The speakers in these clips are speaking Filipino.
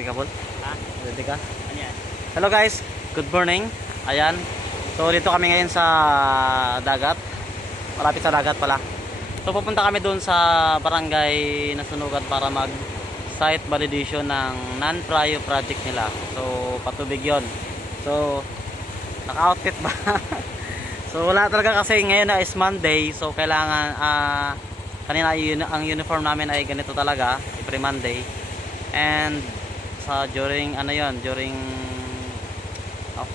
Ready ka, Paul? Ha? Ready ka? Ano yan? Hello guys, good morning. Ayan. So dito kami ngayon sa dagat. Malapit sa dagat pala. So pupunta kami doon sa barangay na Sunugan para mag site validation ng non-prio project nila. So patubig 'yon. So naka-outfit ba? So wala talaga kasi ngayon na is Monday. So kailangan kanina ang uniform namin ay ganito talaga every Monday. And sa during during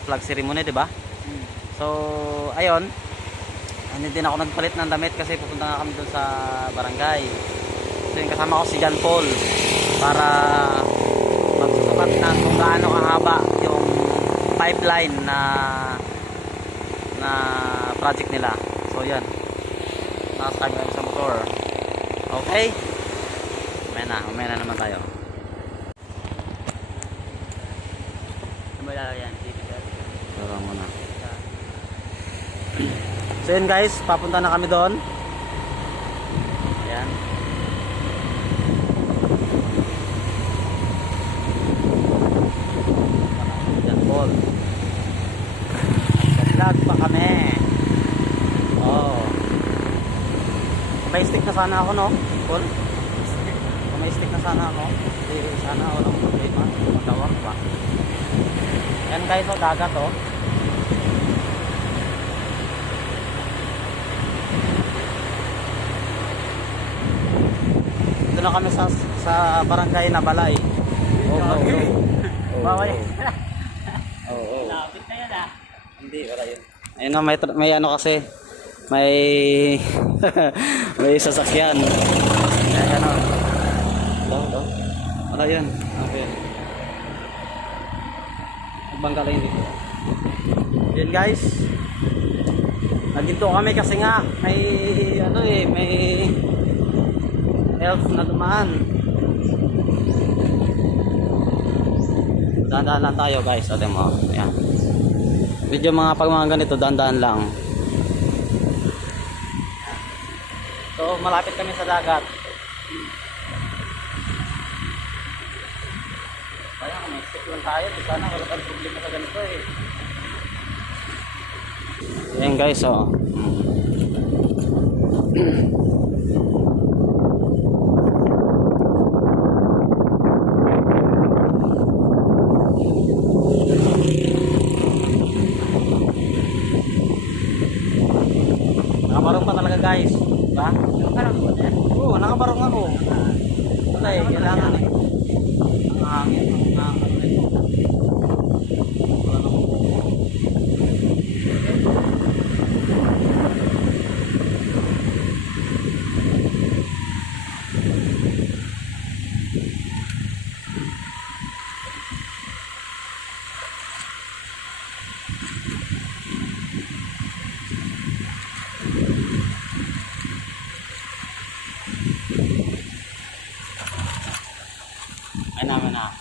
flag ceremony, 'di ba? So ayun, hindi din ako nagpalit ng damit kasi pupunta nga kami doon sa barangay. So yung kasama ko si John Paul para magsusukat ng kung gaano kahaba yung pipeline na project nila. So yan, nakasakay kami sa motor. Okay, mamaya na naman tayo. Wala yan. Tara muna. So yun guys, papunta na kami doon. Ayan. Yan, Paul. Vlog pa kami. Oh. May stick na sana ako, no? Paul? May stick na sana ako. Hindi, sana walang problema. Magdawak pa. Yan guys, oh, dagat, oh. Dito na kami sa barangay na Balay. Bawal. Oo. Lapit na yan ah. Hindi, wala yun. Ayun na, may ano kasi, may may sasakyan. Ayan ano. Ito. Wala yun. Okay. Nagbangka lang dito. Yun guys. Nandito kami kasi nga may may elf na dumaan. Dahan-dahan lang tayo guys. Alam mo. Ayan. Medyo pag mga ganito, dahan-dahan lang. So malapit kami sa dagat. Kaya kung may stick lang tayo, sana wala tayong problema sa ganito eh. Ayan guys, oh. Nakabarong pa talaga guys, diba? Nakabarong mo yan? Oo, nakabarong ako. Wala eh, kailangan eh. Ang hangin, ang ay namin na.